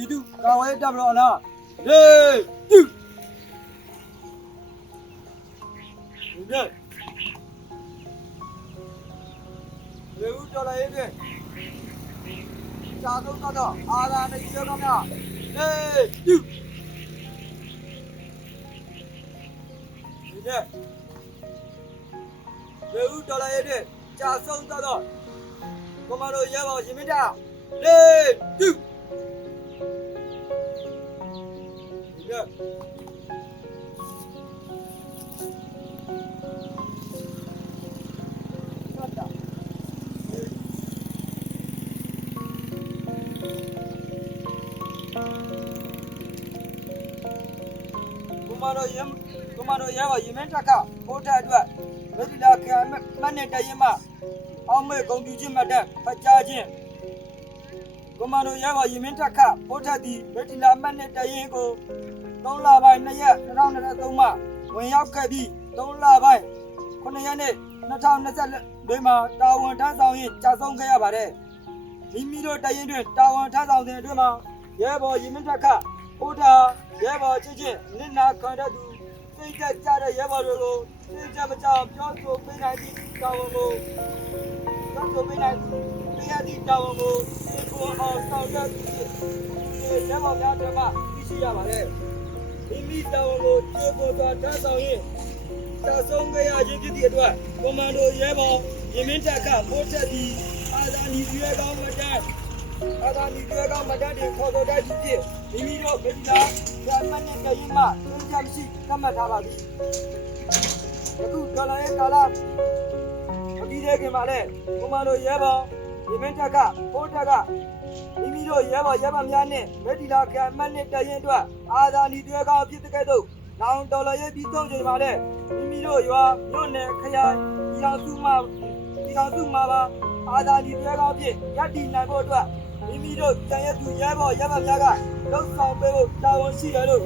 ဤသူကာဝဲတပ်မတော်လားလေးတူဒီကလေဦးတော်လိုက်ရဲ့စာသုံးတော့အာသာနေကြောင်းများလေးတူဒီကလေဦးတော်လိုက်ရဲ့ကြာဆုံးတော့ကမတော်ရဲပါရင်မတာလေးတူဒီကကုမာတော်ရမ်ကုမာတော်ရပါရင်မင်းတက်ကဘုဒ္ဓအတွက်ဝိသီ လာခံမနဲ့တရင်မအောင်မဲ့ဂုံပြူချင်းမတက်ဖကြားချင်းကုမာတော်ရပါရင်မင်းတက်ကဘုဒ္ဓသည်ဝိသီလာမနဲ့တရင်ကို 3လပိုင်း2ရက်2023မှာဝင်ရောက်ခဲ့ပြီး3လပိုင်း9ရက်နေ့2024မှာတာဝန်ထမ်းဆောင်ရင်ကြာဆုံးခဲ့ရပါတယ်မိမိတို့တရင်တွင်တာဝန်ထမ်းဆောင်စဉ်အတွင်းမှာရဲဘော်ရင်မင်းတက်ကဘုရားရဲဘော်ချင်းချင်းနစ်နာခံတတ်သူစိတ်ကြကြတဲ့ရဲဘော်တို့ကိုစိတ်ကြမကြပြောဆိုပေးနိုင်သည့်တာဝန်ကိုပြောဆိုပေးနိုင်သူတရားသည့်တာဝန်ကိုသင်ပေါ်အောင်ဆောင်ရွက်ပြီးဒီရဲဘော်များတို့ကသိရှိရပါတယ် မိမိတာဝန်ကိုကျေပေါ်စွာထမ်းဆောင်ရင်တဆုံးကြရခြင်းဖြစ်သည့်အတွက်ကွန်မန်ဒိုရဲဘော်ရင်မင်းတပ်ကမိုးချက်သည်အာသာနီရဲကောင်းမတန်းအာသာဒီတွေကမတတ်တဲ့ခေါ်တော်တဲ့ဖြစ်ဖြစ်မိမိတို့ဗေဒနာဇာမန်နဲ့တရင်မှသုံးချမရှိသတ်မှတ်ထားပါပြီ။အခုကလာရဲ့ကာလမပြီးတဲ့ခင်မှာလေကိုမတို့ရဲဘော် ဒီမင်းတက်ကဘိုးတက်ကမိမိတို့ရဲဘော်ရဲဘော်များနဲ့ဗေဒနာကံမန်နဲ့တရင်အတွက်အာသာဒီတွေကဖြစ်တဲ့ကဲ့သို့နောင်တော်လည်းပြီးဆုံးချိန်မှာလေမိမိတို့ရွာမြို့နယ်ခရိုင်ဒီအောင်စုမှဒီအောင်စုမှာပါအာသာဒီတွေကဖြစ်ရည်တည်နိုင်ဖို့အတွက်မိမိတို့တန်ရသူရဲဘော်ရဲဘော်များကလုံဆောင်ပေးဖို့တာဝန်ရှိတယ်လို့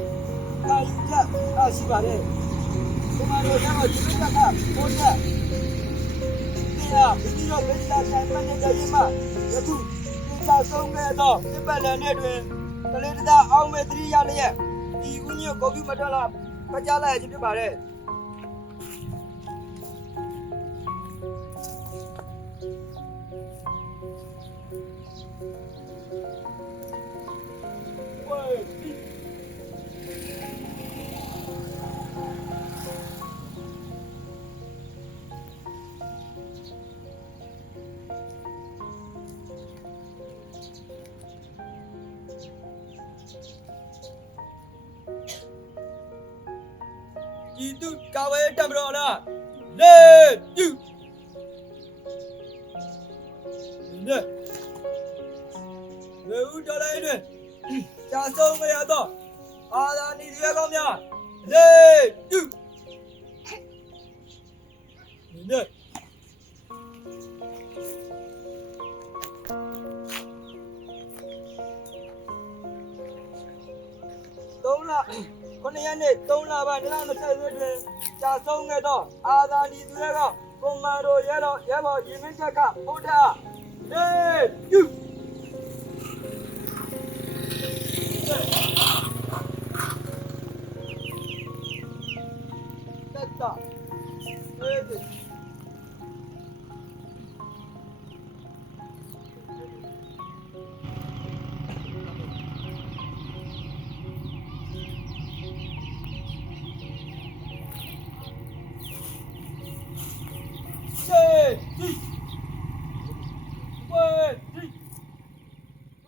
ကာယူချက်အရှိပါတယ်။ဒီမှာတော့ရဲဘော်ဒီလိုကဘုန်းကြီးတရား မိမိတို့ဗေဒနာဆိုင်မတဲ့တဲ့မှာယခုသင်္ချာဆုံးခဲ့တော့ပြပတ်လည်နဲ့တွင်ကလေးတသားအောင်မဲ့တရိယာလျက်ဒီဥညွတ်ကိုပြီးမတော်လားပကြားလိုက်ခြင်းဖြစ်ပါတယ်။ ဤသူကာဝဲတမတော်လားလေယူနေလေဦးတော်လိုက်နေကြာဆုံးမရတော့အာသာနီဒီရကောင်းများလေယူနေသုံးလ ခုနှစ်ရက်နေ့3လပိုင်း2020တွင်ကြာဆုံးခဲ့သောအာသာဒီသူရဲကကွန်မန်ဒိုရဲတော်ရဲဘော်ရင်မင်းချက်ကဘုရားဟေးယူ